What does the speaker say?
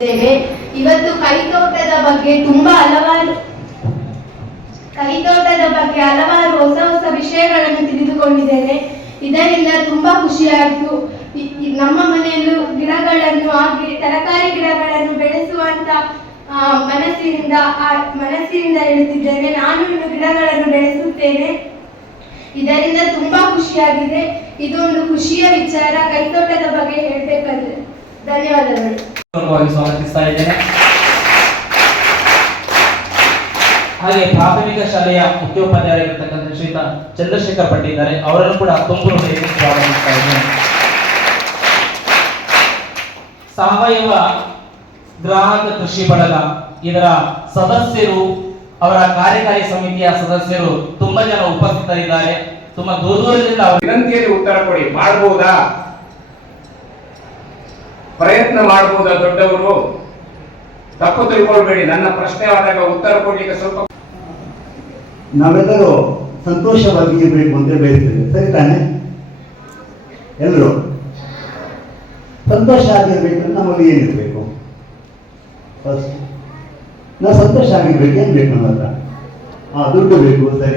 ಇವತ್ತು ಕೈತೋಟದ ಬಗ್ಗೆ ಹಲವಾರು ಹೊಸ ವಿಷಯಗಳನ್ನು ತಿಳಿದುಕೊಂಡಿದ್ದೇನೆ. ಇದರಿಂದ ತುಂಬಾ ಖುಷಿಯಾಯಿತು. ನಮ್ಮ ಮನೆಯಲ್ಲೂ ಗಿಡಗಳನ್ನು ತರಕಾರಿ ಗಿಡಗಳನ್ನು ಬೆಳೆಸುವಂತ ಮನಸ್ಸಿನಿಂದ ಹೇಳುತ್ತಿದ್ದೇನೆ. ನಾನು ಇನ್ನು ಗಿಡಗಳನ್ನು ಬೆಳೆಸುತ್ತೇನೆ. ಇದರಿಂದ ತುಂಬಾ ಖುಷಿಯಾಗಿದೆ. ಇದೊಂದು ಖುಷಿಯ ವಿಚಾರ. ಕೈತೋಟದ ಬಗ್ಗೆ ಹೇಳಬೇಕಂದ್ರೆ ಧನ್ಯವಾದಗಳು. ಸ್ವಾಗತಿಸ್ತಾ ಇದ್ದೇನೆ. ಹಾಗೆ ಪ್ರಾಥಮಿಕ ಶಾಲೆಯ ಮುಖ್ಯೋಪಾಧ್ಯಾಯರಾಗಿರ್ತಕ್ಕಂಥ ಶ್ರೀಯುತ ಚಂದ್ರಶೇಖರ್ ಭಟ್ ಇದ್ದಾರೆ. ಅವರನ್ನು ಕೂಡ ತುಂಬು ಹೃದಯದಿಂದ ಸ್ವಾಗತಿಸ್ತಾ ಇದ್ದೇನೆ. ಸಾವಯವ ಗ್ರಾಹಕ ಕೃಷಿ ಬಳಗ ಇದರ ಸದಸ್ಯರು, ಅವರ ಕಾರ್ಯಕಾರಿ ಸಮಿತಿಯ ಸದಸ್ಯರು ತುಂಬಾ ಜನ ಉಪಸ್ಥಿತರಿದ್ದಾರೆ. ತುಂಬಾ ದೂರದಿಂದ ವಿನಂತಿಯಲ್ಲಿ ಉತ್ತರ ಕೊಡಿ. ಮಾಡಬಹುದಾ? ಪ್ರಯತ್ನ ಮಾಡಬಹುದಾ? ದೊಡ್ಡವರು ತಪ್ಪು ತಿಳ್ಕೊಳ್ಬೇಡಿ. ನನ್ನ ಪ್ರಶ್ನೆ ಆದಾಗ ಉತ್ತರ ಕೊಡ್ಲಿಕ್ಕೆ ಸ್ವಲ್ಪ ನಾವೆಲ್ಲರೂ ಸಂತೋಷವಾಗಿ ಇರಬೇಕು ಅಂತ ಬಯಸ್ತೇವೆ. ಸರಿ ತಾನೆ? ಎಲ್ಲರೂ ಸಂತೋಷ ಆಗಿರ್ಬೇಕು. ನಮ್ಮಲ್ಲಿ ಏನಿರ್ಬೇಕು? ಫಸ್ಟ್ ನಾವು ಸಂತೋಷ ಆಗಿರ್ಬೇಕು. ಏನ್ ಬೇಕು ನಮ್ಮ ಹತ್ರ? ದುಡ್ಡು ಬೇಕು, ಸರಿ.